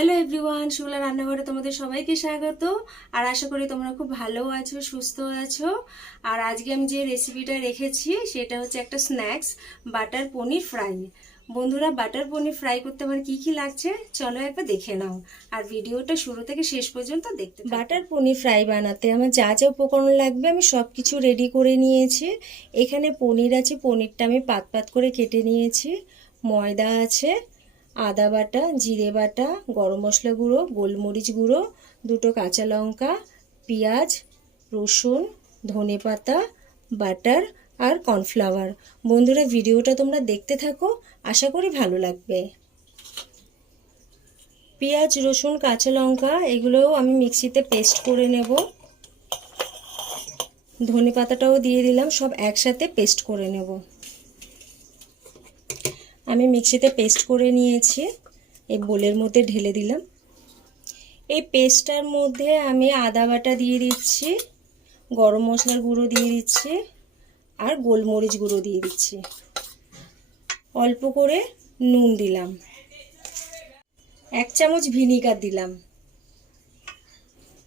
Hello everyone, শুভলা রান্নাঘরে তোমাদের সবাইকে স্বাগত। আর আশা করি তোমরা খুব ভালো আছো, সুস্থ আছো। আর আজকে আমি যে রেসিপিটা রেখেছি সেটা হচ্ছে একটা স্ন্যাক্স, বাটার পনির ফ্রাই। বন্ধুরা, বাটার পনির ফ্রাই করতে আমার কি কি লাগছে চলো একবার দেখে নাও, আর ভিডিওটা শুরু থেকে শেষ পর্যন্ত দেখতে থাকো। বাটার পনির ফ্রাই বানাতে আমার যা যা উপকরণ লাগবে আমি সব কিছু রেডি করে নিয়েছি। এখানে পনির আছে, পনিরটা আমি পাত পাত করে কেটে নিয়েছি। ময়দা আছে, আদা বাটা, জিরে বাটা, গরম মশলা গুঁড়ো, গোলমরিচ গুঁড়ো, দুটো কাঁচা লঙ্কা, পেঁয়াজ, রসুন, ধনেপাতা, বাটার আর কর্নফ্লাওয়ার। বন্ধুরা, ভিডিওটা তোমরা দেখতে থাকো, আশা করি ভালো লাগবে। পেঁয়াজ, রসুন, কাঁচা লঙ্কা এগুলোও আমি মিক্সিতে পেস্ট করে নেব। ধনেপাতাটাও দিয়ে দিলাম, সব একসাথে পেস্ট করে নেব। আমি মিক্সিতে পেস্ট করে নিয়েছি, এই বোলের মধ্যে ঢেলে দিলাম। এই পেস্টটার মধ্যে আমি আদা বাটা দিয়ে দিচ্ছি, গরম মশলার গুঁড়ো দিয়ে দিচ্ছি আর গোলমরিচ গুঁড়ো দিয়ে দিচ্ছি। অল্প করে নুন দিলাম, 1 চামচ ভিনিগার দিলাম,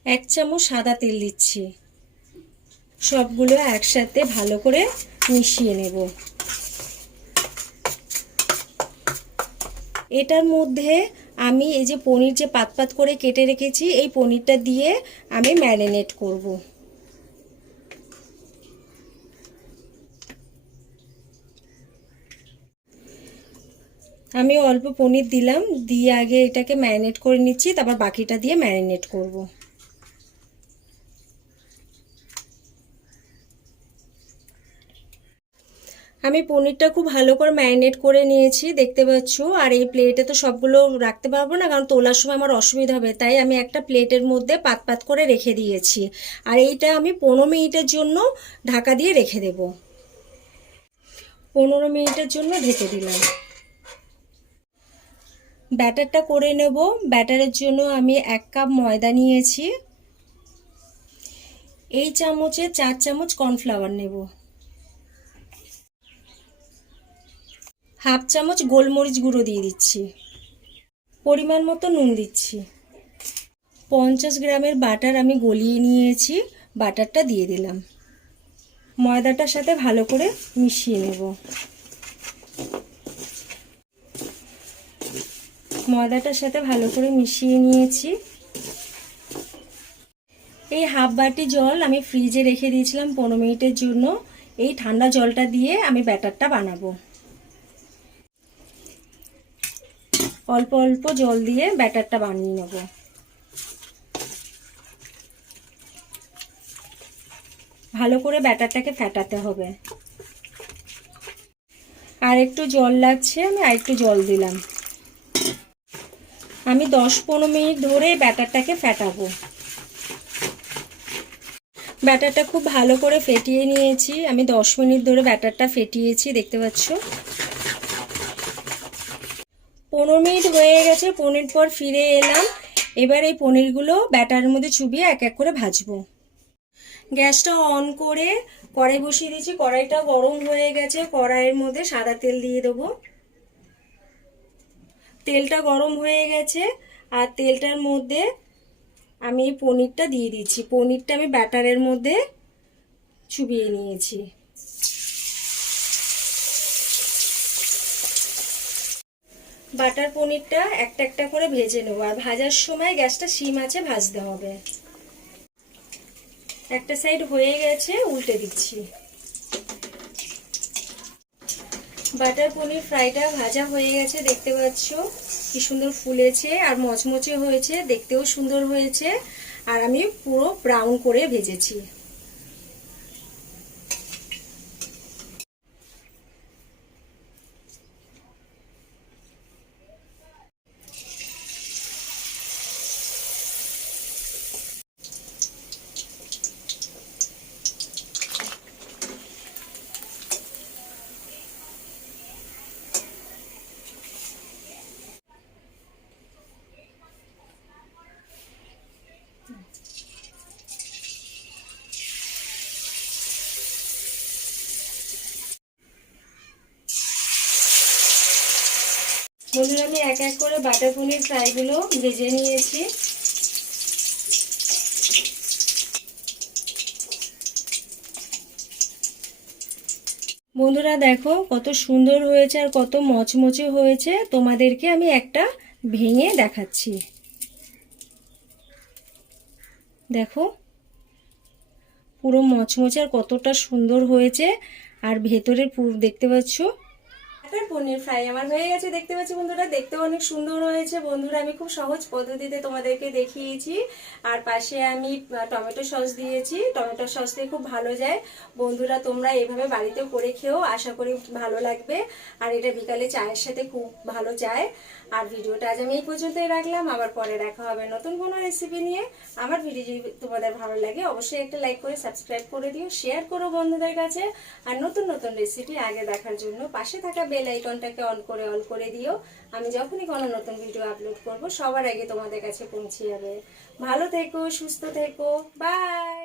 1 চামচ সাদা তেল দিচ্ছি। সবগুলো একসাথে ভালো করে মিশিয়ে নেব। এটার মধ্যে আমি এই যে পনির যে পাত পাত করে কেটে রেখেছি, এই পনিরটা দিয়ে আমি ম্যারিনেট করব। আমি অল্প পনির দিলাম, দিয়ে আগে এটাকে ম্যারিনেট করে নিচ্ছি, তারপর বাকিটা দিয়ে ম্যারিনেট করব। আমি পনিরটা খুব ভালো করে ম্যারিনেট করে নিয়েছি, দেখতে পাচ্ছ। আর এই প্লেটে তো সবগুলো রাখতে পারবো না, কারণ তোলার সময় আমার অসুবিধা হবে, তাই আমি একটা প্লেটের মধ্যে পাত পাত করে রেখে দিয়েছি। আর এইটা আমি 15 মিনিটের জন্য ঢাকা দিয়ে রেখে দেব। 15 মিনিটের জন্য ঢেকে দিলাম। ব্যাটারটা করে নেব। ব্যাটারের জন্য আমি 1 কাপ ময়দা নিয়েছি। এই চামচে 4 চামচ কর্নফ্লাওয়ার নেব। হাফ চামচ গোলমরিচ গুঁড়ো দিয়ে দিচ্ছি। পরিমাণ মতো নুন দিচ্ছি। 50 গ্রামের বাটার আমি গলিয়ে নিয়েছি, বাটারটা দিয়ে দিলাম। ময়দাটার সাথে ভালো করে মিশিয়ে নেব। ময়দাটার সাথে ভালো করে মিশিয়ে নিয়েছি। এই হাফ বাটি জল আমি ফ্রিজে রেখে দিয়েছিলাম 15 মিনিটের জন্য। এই ঠান্ডা জলটা দিয়ে আমি ব্যাটারটা বানাবো। অল্প অল্প জল দিয়ে ব্যাটারটা বানিয়ে নেব। ভালো করে ব্যাটারটাকে ফেটাতে হবে। আর একটু জল লাগছে, আমি আর একটু জল দিলাম। আমি 10-15 মিনিট ধরে ব্যাটারটাকে ফেটাবো। ব্যাটারটা খুব ভালো করে ফেটিয়ে নিয়েছি। আমি 10 মিনিট ধরে ব্যাটারটা ফেটিয়েছি, দেখতে পাচ্ছ। 15 মিনিট হয়ে গেছে। 15 মিনিট পর ফিরে এলাম। এবার এই পনিরগুলো ব্যাটারের মধ্যে চুবিয়ে এক এক করে ভাজবো। গ্যাসটা অন করে কড়াই বসিয়ে দিয়েছি। কড়াইটা গরম হয়ে গেছে। কড়াইয়ের মধ্যে সাদা তেল দিয়ে দেবো। তেলটা গরম হয়ে গেছে, আর তেলটার মধ্যে আমি এই পনিরটা দিয়ে দিচ্ছি। পনিরটা আমি ব্যাটারের মধ্যে চুবিয়ে নিয়েছি। বাটার পনিরটা একটা একটা করে ভেজে নেব, আর ভাজার সময় গ্যাসটা সিম আছে ভাজতে হবে। একটা সাইড হয়ে গেছে, উল্টে দিচ্ছি। বাটার পনির ফ্রাইটা ভাজা হয়ে গেছে, দেখতে পাচ্ছ কি সুন্দর ফুলেছে আর মচমচে হয়েছে, দেখতেও সুন্দর হয়েছে। আর আমি পুরো ব্রাউন করে ভেজেছি। এক এক করে বাটার পনির ফ্রাইগুলো ভেজে নিয়েছি। বন্ধুরা দেখো কত সুন্দর হয়েছে আর কত মচমচে হয়েছে। তোমাদেরকে আমি একটা ভেঙে দেখাচ্ছি। দেখো পুরো মচমচে আর কতটা সুন্দর হয়েছে। আর ভেতরের দেখতে পাচ্ছ পনির ফ্রাই আমার হয়ে গেছে। দেখতে পাচ্ছি বন্ধুরা, দেখতেও অনেক সুন্দর হয়েছে। বন্ধুরা আমি খুব সহজ পদ্ধতিতে তোমাদেরকে দেখিয়েছি। আর পাশে আমি টমেটো সস দিয়েছি, টমেটো সস দিয়ে খুব ভালো যায়। বন্ধুরা তোমরা এভাবে বাড়িতে করে খেও, আশা করি ভালো লাগবে। আর এটা বিকালে চায়ের সাথে খুব ভালো যায়। আর ভিডিওটা আজ আমি এই পর্যন্তই রাখলাম, আবার পরে দেখা হবে নতুন কোনো রেসিপি নিয়ে। আমার ভিডিও যদি তোমাদের ভালো লাগে অবশ্যই একটা লাইক করে সাবস্ক্রাইব করে দিও, শেয়ার করো বন্ধুদের কাছে। আর নতুন নতুন রেসিপি আগে দেখার জন্য পাশে থাকা বেল আইকনটাকে অন করে দিও। আমি যখনই কোনো নতুন ভিডিও আপলোড করব সবার আগে তোমাদের কাছে পৌঁছে যাবে। ভালো থেকো, সুস্থ থেকো, বাই।